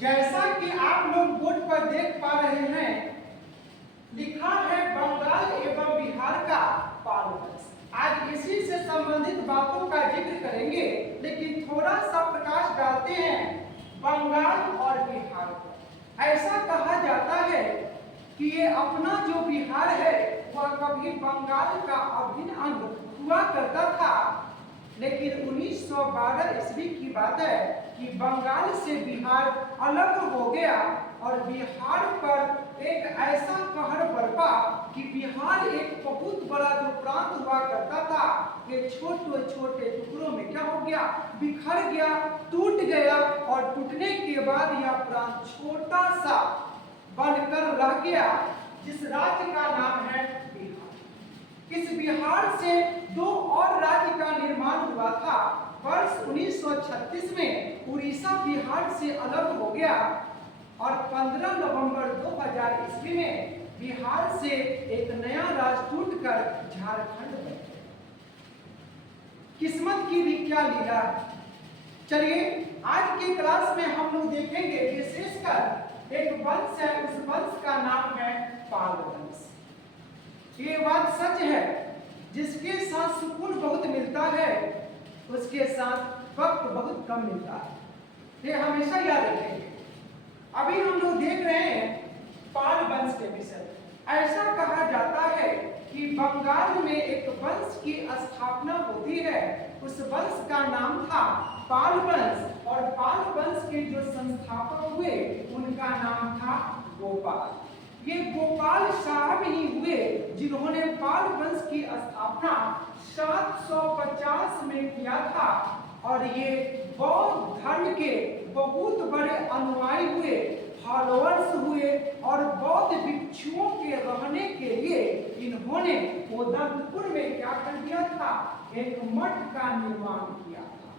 जैसा कि आप लोग बोर्ड पर देख पा रहे हैं, लिखा है बंगाल एवं बिहार का पालवंश। आज इसी से संबंधित बातों का जिक्र करेंगे, लेकिन थोड़ा सा प्रकाश डालते हैं बंगाल और बिहार पर। ऐसा कहा जाता है कि ये अपना जो बिहार है वह कभी बंगाल का अभिन्न अंग हुआ करता था, लेकिन 1912 ईस्वी की बात है कि बंगाल से बिहार अलग हो गया और बिहार पर एक ऐसा कहर बरपा कि बिहार एक बहुत बड़ा जो प्रांत हुआ करता था ये छोटे छोटे टुकड़ों में क्या हो गया, बिखर गया, टूट गया और टूटने के बाद यह प्रांत छोटा सा बनकर रह गया, जिस राज्य का नाम है बिहार। इस बिहार से दो और राज्य का निर्माण हुआ था। वर्ष 1936 में उड़ीसा बिहार से अलग हो गया और 15 नवंबर 2000 ईस्वी में बिहार से एक नया राज्य टूटकर झारखंड बन गया। किस्मत की भी क्या लीला। चलिए आज की क्लास में हम लोग देखेंगे विशेषकर एक वंश है, उस वंश का नाम है पाल वंश। ये बात सच है, जिसके साथ सुकून बहुत मिलता है उसके साथ वक्त बहुत कम मिलता है, ये हमेशा याद रखेंगे। अभी हम लोग देख रहे हैं पाल वंश के विषय। ऐसा कहा जाता है कि बंगाल में एक वंश की स्थापना होती है, उस वंश का नाम था पाल वंश और पाल वंश के जो संस्थापक हुए उनका नाम था गोपाल। ये गोपाल साहब ही हुए जिन्होंने पाल वंश की स्थापना 750 में किया था और ये बौद्ध धर्म के बहुत बड़े अनुयायी हुए, फॉलोअर्स हुए और बौद्ध भिक्षुओं के रहने के लिए इन्होंने उदयपुर में क्या कर दिया था, एक मठ का निर्माण किया था।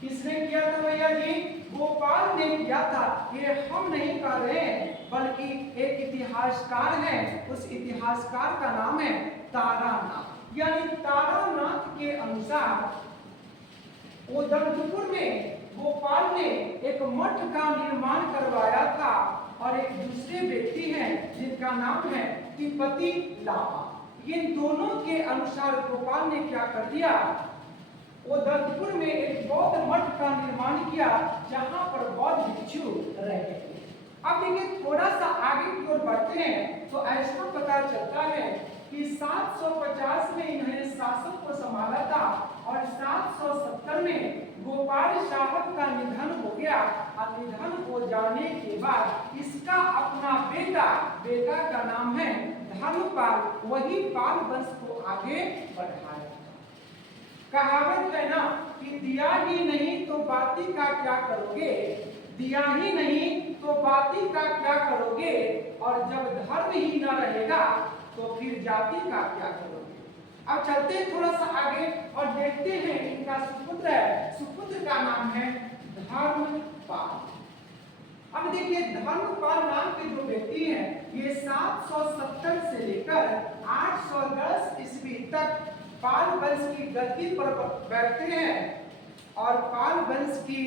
किसने किया था भैया जी? गोपाल ने किया था। ये हम नहीं कर रहे हैं, बल्कि एक इतिहासकार है, उस इतिहासकार का नाम है तारानाथ। यानी तारानाथ के अनुसार उदयपुर में गोपाल ने एक मठ का निर्माण करवाया था और एक दूसरे व्यक्ति हैं जिनका नाम है तिब्बती लामा। इन दोनों के अनुसार गोपाल ने क्या कर दिया, उदयपुर में एक बौद्ध मठ का निर्माण किया जहां पर बौद्ध भिक्षु रहते थे। अब देखिए थोड़ा सा आगे की ओर बढ़ते हैं तो ऐसा पता चलता है कि 750 में इन्होंने शासन को संभाला था और 770 में गोपाल साहब का निधन हो गया और निधन हो जाने के बाद इसका अपना बेटा का नाम है धर्मपाल, वही पाल वंश को आगे बढ़ाया। कहावत है ना कि दिया ही नहीं तो बाती का क्या करोगे, दिया ही नहीं तो बाती का क्या करोगे, और जब धर्म ही न रहेगा तो फिर जाति का क्या करोगे। अब चलते हैं थोड़ा सा आगे और देखते हैं इनका सुपुत्र है, सुपुत्र का नाम है धर्मपाल। अब देखिए धर्मपाल नाम के जो व्यक्ति हैं ये 770 से लेकर 810 ईस्वी तक पाल वंश की गद्दी पर बैठते हैं और पाल वंश की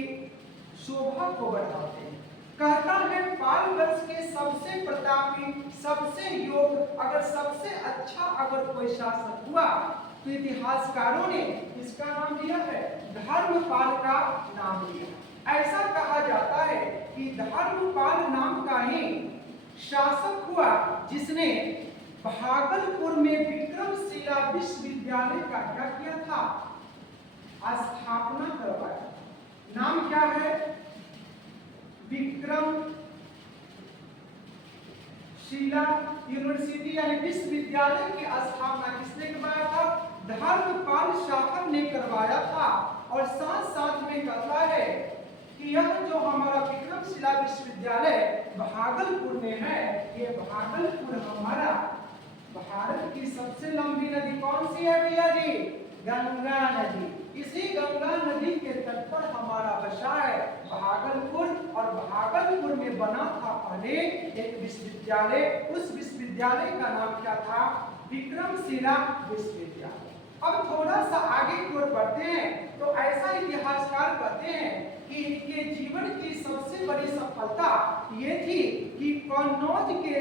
शोभा को बढ़ाते हैं। कहता है पाल वंश के सबसे प्रतापी, सबसे योग्य, अगर सबसे अच्छा अगर कोई शासक हुआ तो इतिहासकारों ने इसका नाम दिया है धर्मपाल का नाम दिया। ऐसा कहा जाता है कि धर्मपाल नाम का ही शासक हुआ जिसने भागलपुर में विक्रमशिला विश्वविद्यालय का क्या किया था, स्थापना करवाया। नाम क्या है? विक्रमशिला यूनिवर्सिटी यानी विश्वविद्यालय की स्थापना किसने करवाया था? धर्मपाल साहब ने करवाया था। और साथ साथ में कहता है कि यह जो हमारा विक्रमशिला विश्वविद्यालय भागलपुर में है, ये भागलपुर हमारा भारत की सबसे लंबी नदी कौन सी है भैया जी? गंगा नदी। इसी गंगा नदी के तट पर हमारा बसा है भागलपुर और भागलपुर में बना था पहले एक विश्वविद्यालय। उस विश्वविद्यालय का नाम क्या था? विक्रमशिला विश्वविद्यालय। अब थोड़ा सा आगे की ओर बढ़ते हैं तो ऐसा इतिहासकार कहते हैं कि इनके जीवन की सबसे बड़ी सफलता ये थी कि कन्नौज के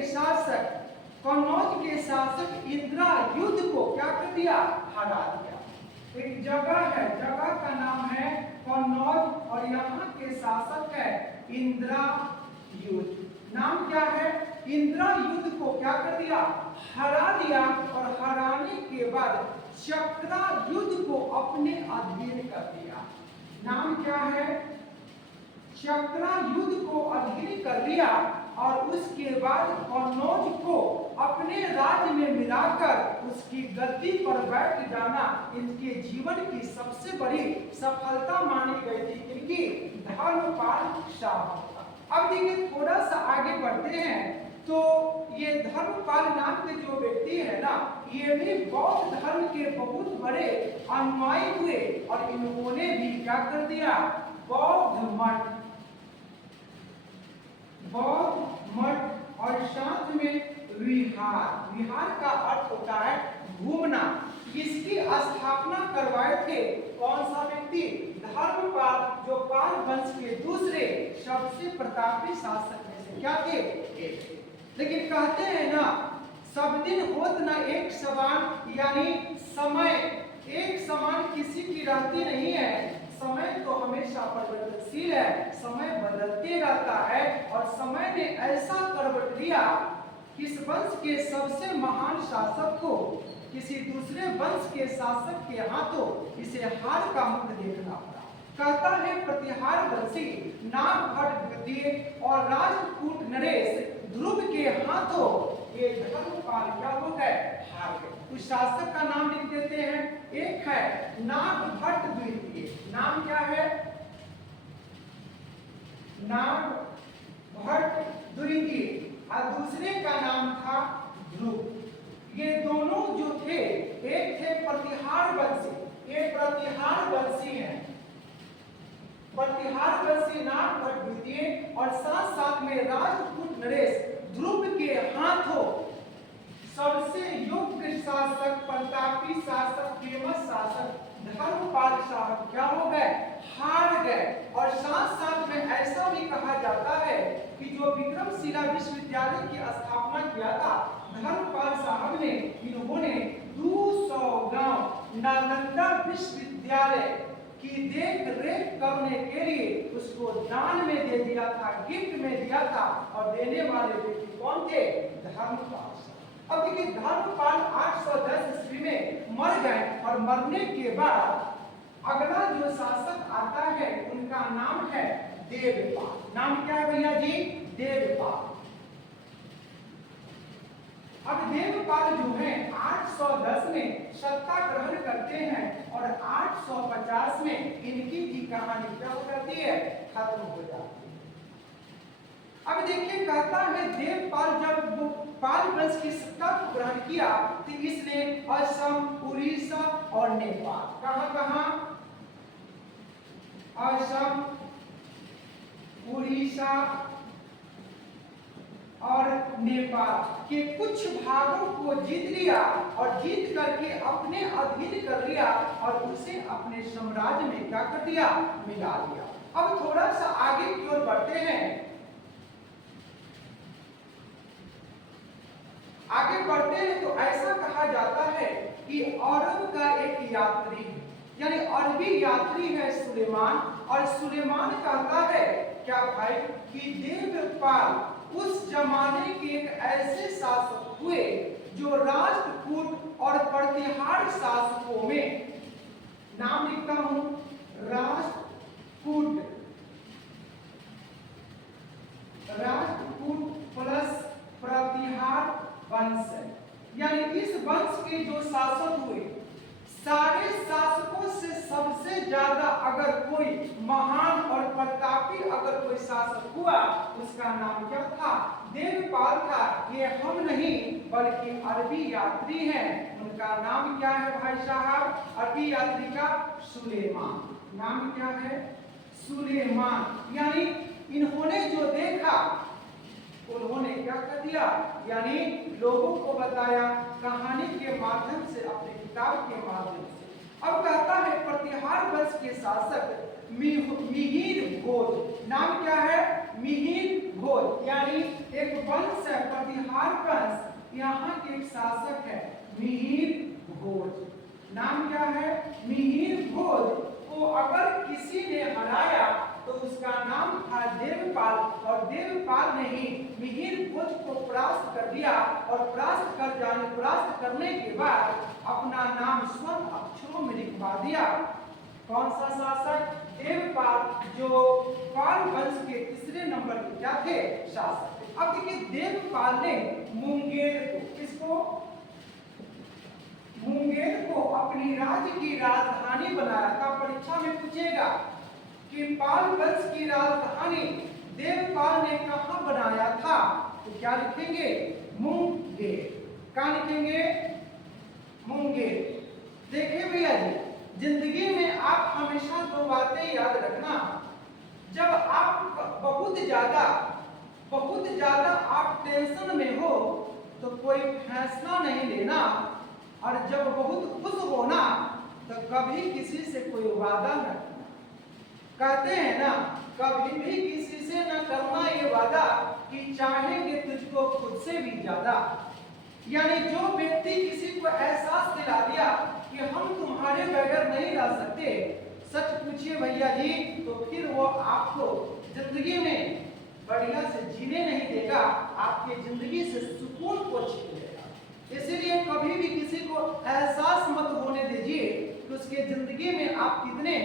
शासक इंद्रायुध को क्या कर दिया, हरा दिया। एक जगह है, जगह का नाम है कन्नौज और यहाँ के शासक है इंद्रायुध। नाम क्या है, इंद्रायुध को क्या कर दिया, हरा दिया। और हराने के बाद चक्रायुध को अपने अधीन कर दिया। नाम क्या है, चक्रायुध को अधीन कर लिया और उसके बाद कन्नौज को अपने राज्य में मिलाकर उसकी गद्दी पर बैठ जाना इनके जीवन की सबसे बड़ी सफलता मानी गई थी, इनकी धर्मपाल शाह। अब देखिए थोड़ा सा आगे बढ़ते हैं तो ये धर्मपाल नाम के जो व्यक्ति है ना, ये भी बौद्ध धर्म के बहुत बड़े अनुयायी हुए और इन्होंने भी क्या कर दिया, बौद्ध मठ और साथ में विहार का अर्थ होता है घूमना, इसकी स्थापना करवाए थे कौन सा व्यक्ति, धर्मपाल, जो पाल वंश के दूसरे सबसे प्रतापी शासक में से क्या थे, एक। लेकिन कहते हैं ना, सब दिन होत ना एक समान, यानी समय एक समान किसी की रहती नहीं है। समय तो हमेशा परिवर्तनशील है, समय बदलते रहता है। और समय ने ऐसा करवट लिया, किस वंश के सबसे महान शासक को किसी दूसरे वंश के शासक के हाथों इसे हार का मुख देखना पड़ा। कहता है प्रतिहार वंशी नागभट्ट द्वितीय और राष्ट्रकूट नरेश ध्रुव के हाथों ये धर्मपाल क्या हो गए, हार गए। उस शासक का नाम लिख देते हैं, एक है नागभट्ट द्वितीय, नाम क्या है, नागभट्ट द्वितीय, और दूसरे का नाम था ध्रुव। ये दोनों जो थे, एक थे प्रतिहार वंशी, ये प्रतिहार वंशी है, प्रतिहार वंशी नागभट्ट द्वितीय, और साथ साथ में राष्ट्रकूट नरेश ध्रुव के हाथों सबसे योग्य शासक, प्रतापी शासक, फेमस शासक धर्मपाल शाह क्या हो गए, हार गए। और साथ साथ में ऐसा भी कहा जाता है कि जो विक्रमशिला विश्वविद्यालय की स्थापना किया था धर्मपाल साहब ने, इन्होंने 200 गांव नालंदा विश्वविद्यालय की देख रेख करने के लिए उसको दान में दे दिया था, गिफ्ट में दिया था। और देने वाले व्यक्ति कौन थे, धर्मपाल। अब देखिए धर्मपाल 810 ईस्वी में मर गए और मरने के बाद अगला जो शासक आता है उनका नाम है देवपाल। नाम क्या है भैया जी, देवपाल। अब देवपाल जो है 810 में सत्ता ग्रहण करते हैं और 850 में इनकी भी कहानी क्या हो जाती है, खत्म हो जाती है। अब देखिए कहता है देवपाल जब वो पाल वंश की सत्ता को ग्रहण किया तो इसने असम, उड़ीसा और नेपाल, कहां असम, उड़ीसा और नेपाल के कुछ भागों को जीत लिया और जीत करके अपने अधीन कर लिया और उसे अपने साम्राज्य में क्या कर दिया, मिला दिया। अब थोड़ा सा आगे की ओर बढ़ते हैं, आगे बढ़ते हैं तो ऐसा कहा जाता है कि अरब का एक यात्री है, यानी अरबी यात्री है सुलेमान, और सुलेमान कहता है क्या भाई कि देवपाल उस जमाने के एक ऐसे शासक हुए जो राष्ट्रकूट और प्रतिहार शासकों में, नाम लिखता हूं, राष्ट्रकूट प्लस प्रतिहार वंश, यानी इस वंश के जो शासक हुए सारे शासकों से सबसे ज्यादा अगर कोई महान और प्रतापी अगर कोई शासक हुआ उसका नाम क्या था, देवपाल था। ये हम नहीं बल्कि अरबी यात्री हैं, उनका नाम क्या है भाई साहब, अरबी यात्री का सुलेमान। नाम क्या है, सुलेमान। यानी इन्होंने जो देखा उन्होंने क्या कर दिया, यानी लोगों को बताया कहानी के माध्यम से, अपने किताब के माध्यम से। अब कहता है प्रतिहार वंश के शासक मिहिर भोज, नाम क्या है, मिहिर भोज, यानी एक वंश है, प्रतिहार वंश, यहाँ के एक शासक है मिहिर भोज। नाम क्या है? मिहिर भोज को अगर किसी ने हराया तो उसका नाम था देवपाल, और देवपाल ने ही मिहिर भोज को परास्त कर दिया, और परास्त करने के बाद अपना नाम स्वर्ण अक्षरों में लिखवा दिया। कौन सा शासक? देवपाल, जो पाल वंश के तीसरे नंबर के क्या थे? शासक थे। अब देखिए देवपाल ने मुंगेर को, किसको? मुंगेर को अपनी राज्य की राजधानी बनाया था। परीक्षा में पूछेगा कि पाल वंश की राजधानी देवपाल ने कहां बनाया था, तो क्या लिखेंगे? मुंगेर। कहां लिखेंगे? मुंगेर। देखिए भैया जी, जिंदगी में आप हमेशा दो बातें याद रखना। जब आप बहुत ज्यादा आप टेंशन में हो तो कोई फैसला नहीं लेना, और जब बहुत खुश हो ना तो कभी किसी से कोई वादा न करना। कहते हैं ना, कभी भी किसी से न करना ये वादा कि चाहेंगे तुझको खुद से भी ज्यादा। यानी जो व्यक्ति किसी को एहसास दिला दिया कि हम तुम्हारे बगैर नहीं रह सकते, सच पूछिए भैया जी, तो फिर वो आपको जिंदगी में बढ़िया से जीने नहीं देगा, आपके जिंदगी से सुकून को छीन लेगा। इसलिए कभी भी किसी को एहसास मत होने दीजिए कि उसके जिंदगी में आप कितने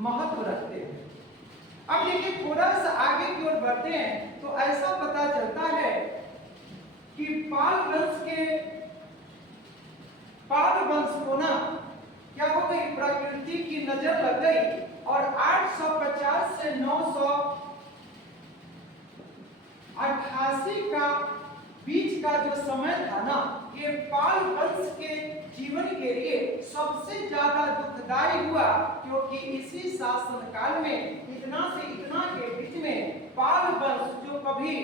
महत्व रखते हैं। अब देखिए थोड़ा सा आगे की ओर बढ़ते हैं तो ऐसा पता चलता है कि पाल वंश को ना क्या हो गई, प्रकृति की नजर लग गई, और 850 से 988 का बीच का जो समय था ना, ये पाल वंश के जीवन के लिए सबसे ज्यादा दुखदायी हुआ, क्योंकि इसी शासन काल में इतना से इतना के बीच में पाल वंश जो कभी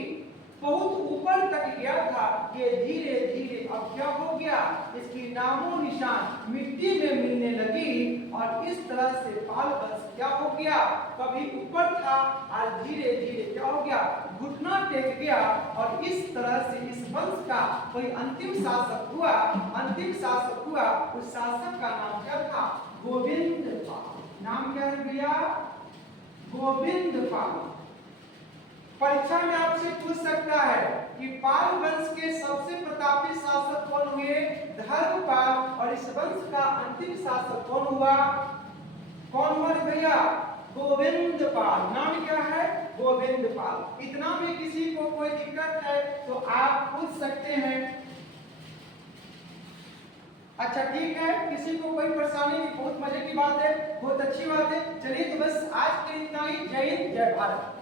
बहुत ऊपर तक गया था, ये धीरे धीरे अब क्या हो गया, इसकी नामो निशान मिट्टी में मिलने लगी, और इस तरह से पाल वंश क्या हो गया, कभी ऊपर था और धीरे धीरे क्या हो गया, घुटना टेक गया। और इस तरह से इस वंश का कोई अंतिम शासक हुआ, उस शासक का नाम क्या था? गोविंदपाल। नाम क्या है भैया? गोविंदपाल। परीक्षा में आपसे पूछ सकता है कि पाल वंश के सबसे प्रतापी शासक कौन हुए? धर्मपाल। और इस वंश का अंतिम शासक कौन हुआ? कौन हुआ भैया? गोविंदपाल। नाम क्या है? गोविंदपाल। इतना में किसी को कोई दिक्कत है तो आप पूछ सकते हैं। अच्छा ठीक है, किसी को कोई परेशानी नहीं, बहुत मजे की बात है, बहुत अच्छी बात है। चलिए तो बस आज के इतना ही। जय हिंद, जय भारत।